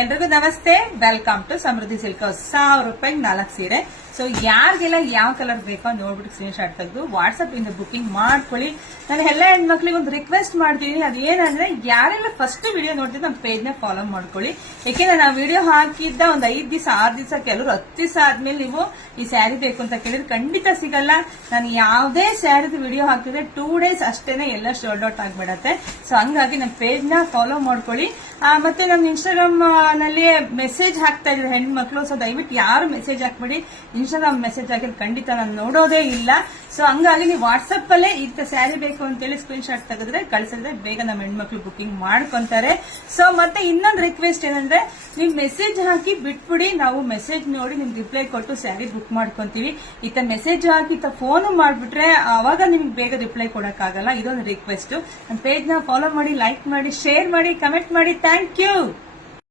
ಎಲ್ರಿಗೂ ನಮಸ್ತೆ. Welcome to Samriddhi silk house. 1000 ರೂಪಾಯಿಗೆ 4 ಸೀರೆ. ಸೊ ಯಾರಿಗೆಲ್ಲ ಯಾವ ಕಲರ್ ಬೇಕೋ ನೋಡ್ಬಿಟ್ಟು ಸ್ಕ್ರೀನ್ ಶಾಟ್ ತೆಗೆದು ವಾಟ್ಸ್ಆಪ್ ಇಂದ ಬುಕಿಂಗ್ ಮಾಡ್ಕೊಳ್ಳಿ. ನಾನು ಎಲ್ಲ ಹೆಣ್ಮಕ್ಳಿಗೆ ಒಂದು ರಿಕ್ವೆಸ್ಟ್ ಮಾಡ್ತೀನಿ, ಅದೇನಂದ್ರೆ ಯಾರೆಲ್ಲ ಫಸ್ಟ್ ವಿಡಿಯೋ ನೋಡ್ತಿದ್ದು ನಮ್ಮ ಪೇಜ್ ನ ಫಾಲೋ ಮಾಡ್ಕೊಳ್ಳಿ. ಯಾಕೆಂದ್ರೆ ನಾವು ವಿಡಿಯೋ ಹಾಕಿದ್ದ ಒಂದು 5 ದಿವಸ 6 ದಿವಸ, ಕೆಲವರು 10 ದಿವಸ ಆದ್ಮೇಲೆ ನೀವು ಈ ಸ್ಯಾರಿ ಬೇಕು ಅಂತ ಕೇಳಿದ್ರೆ ಖಂಡಿತ ಸಿಗಲ್ಲ. ನಾನು ಯಾವುದೇ ಸ್ಯಾರಿದ ವಿಡಿಯೋ ಹಾಕಿದ್ರೆ 2 ಡೇಸ್ ಅಷ್ಟೇನೆ ಎಲ್ಲ ಶೋಲ್ಡ್ ಔಟ್ ಆಗ್ಬಿಡತ್ತೆ. ಸೊ ಹಂಗಾಗಿ ನಮ್ಮ ಪೇಜ್ ನ ಫಾಲೋ ಮಾಡ್ಕೊಳ್ಳಿ. ಮತ್ತೆ ನಮ್ಮ ಇನ್ಸ್ಟಾಗ್ರಾಮ್ ನಲ್ಲಿ ಮೆಸೇಜ್ ಹಾಕ್ತಾ ಇದ್ರೆ ಹೆಣ್ಮಕ್ಳು, ಸೊ ದಯವಿಟ್ಟು ಯಾರು ಮೆಸೇಜ್ ಹಾಕ್ಬೇಡಿ. ಇನ್ಸ್ಟಾಗ್ರಾಮ್ ಮೆಸೇಜ್ ಹಾಕಿದ್ರೆ ಖಂಡಿತ ನಾನು ನೋಡೋದೇ ಇಲ್ಲ. ಸೊ ಹಂಗಾಗಿ ನೀವು ವಾಟ್ಸ್ಆಪ್ ಅಲ್ಲೇ ಇಂಥ ಸ್ಯಾರಿ ಬೇಕು ಅಂತೇಳಿ ಸ್ಕ್ರೀನ್ ಶಾಟ್ ತೆಗೆದ್ರೆ ಕಳಿಸಿದ್ರೆ ಬೇಗ ನಮ್ಮ ಹೆಣ್ಮಕ್ಳು ಬುಕಿಂಗ್ ಮಾಡ್ಕೊಂತಾರೆ. ಸೊ ಮತ್ತೆ ಇನ್ನೊಂದು ರಿಕ್ವೆಸ್ಟ್ ಏನಂದ್ರೆ, ನೀವು ಮೆಸೇಜ್ ಹಾಕಿ ಬಿಟ್ಬಿಡಿ, ನಾವು ಮೆಸೇಜ್ ನೋಡಿ ನಿಮ್ಗೆ ರಿಪ್ಲೈ ಕೊಟ್ಟು ಸ್ಯಾರಿ ಬುಕ್ ಮಾಡ್ಕೊಂತೀವಿ. ಇತ್ತ ಮೆಸೇಜ್ ಹಾಕಿ ಇತ್ತ ಫೋನ್ ಮಾಡ್ಬಿಟ್ರೆ ಅವಾಗ ನಿಮ್ಗೆ ಬೇಗ ರಿಪ್ಲೈ ಕೊಡಕ್ಕಾಗಲ್ಲ. ಇದೊಂದು ರಿಕ್ವೆಸ್ಟ್. ನನ್ನ ಪೇಜ್ ನ ಫಾಲೋ ಮಾಡಿ, ಲೈಕ್ ಮಾಡಿ, ಶೇರ್ ಮಾಡಿ, ಕಮೆಂಟ್ ಮಾಡಿ. Thank you.